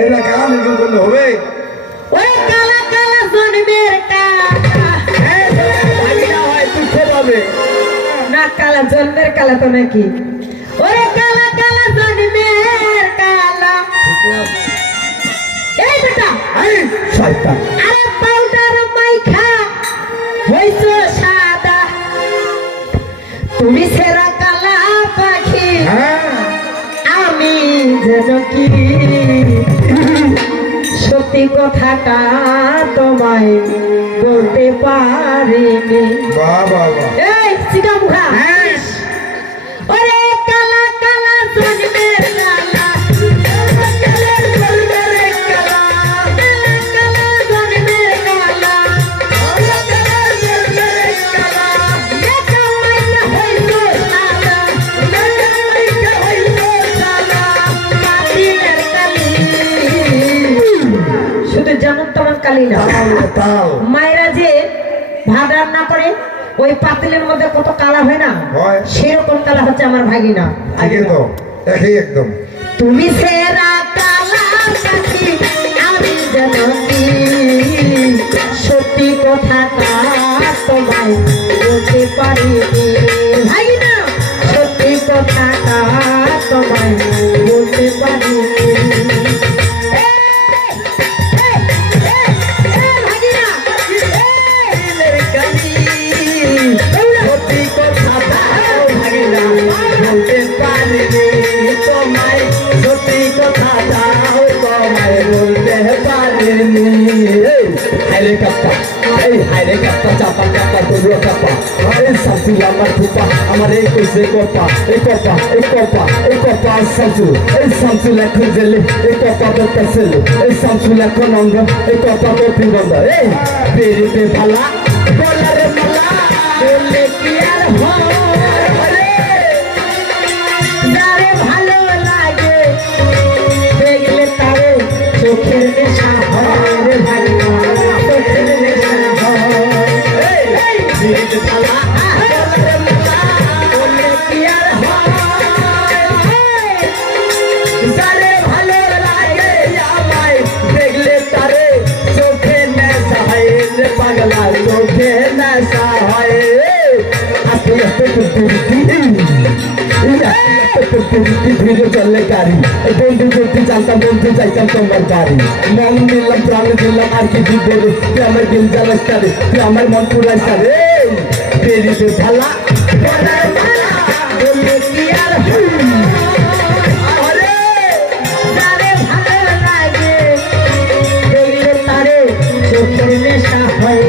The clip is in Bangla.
এটা কালা নির্ভর করলে হবে? ওই কালা কালা জন্মের কালা হয় দুঃখ পাবে না, কালা জন্মের কালা তো নাকি? ওরে কালা কালা জন্মের কালা। এই বেটা, শয়তান আরে পাউডার মাইখা হইছো সাদা, তুমি সেরা কালা পাখি, আমি যেন কি সত্যি কথাটা তোমায় বলতে পারিনি। বাহ বাহ বাহ এই সিগা মুখা, ওরে কালা কালা জন্মের কালা, কালা জন্মের কালা, কালা কালা জন্মের কালা, কালা কালা জন্মের কালা, দেখা মাইকা হইছো সাদা, দেখা মাইকা হইছো সাদা, পাতিলের কালি, শুধু যেমন তেমন কালি না। মায়েরা যে ভাত রান্না করে ওই পাতিলের মধ্যে কত কালা হয় না, সেরকম কালা হচ্ছে আমার ভাগিনা। একদম তুমি সেরা কালা পাখি, আমি যেন কি সত্যি কথাটা তোমায় বলতে পারিনি। ভাগিনা, সত্যি কথাটা তোমায় বলতে পারিনি। বলতে পারিনি তোমায়, সত্যি কথাটা তোমায় বলতে পারিনি। হাইরে কাপ্পা, এই হাইরে কাপ্পা, চাপা কাপ্পা তোর কাপ্পা, আরে শাশু আমার ফুপা আমার এই কইছে কপা, এই কপা এই কপা এই কপা শাশু, এই শাশু এখন জেলে, এই কপা দরকার ছেলে, এই শাশু এখন অঙ্গ, এই কপা প্রতিবন্ধ। এই বেরিতে ভালা বলারে মালা বললে কি আর হয়, যারে ভালো লাগে দেখলে তারে চোখের নেশা হয় রে ভাগিনা, চোখের নেশা হয়। বেরিতে ভালা বলারে মালা বললে কি আর হয়, যারে ভালো লাগে আমায় দেখলে তারে চোখে নেশা হয় রে পাগলা, চোখে নেশা হয়। আস্তে আস্তে ধীরে চললে গাড়ি, বন্ধু যদি জানতাম বন্ধু যাইতাম তোমার বাড়ি, মন দিলাম প্রাণ দিলাম আর কি দিব রে, তুই আমার দিল জ্বালাস তারে, তুই আমার মন পুরাই সারে। বেরিতে ভালা বললে কি আর যারে ভালো লাগে দেখলে তারে চোখের নেশা হয়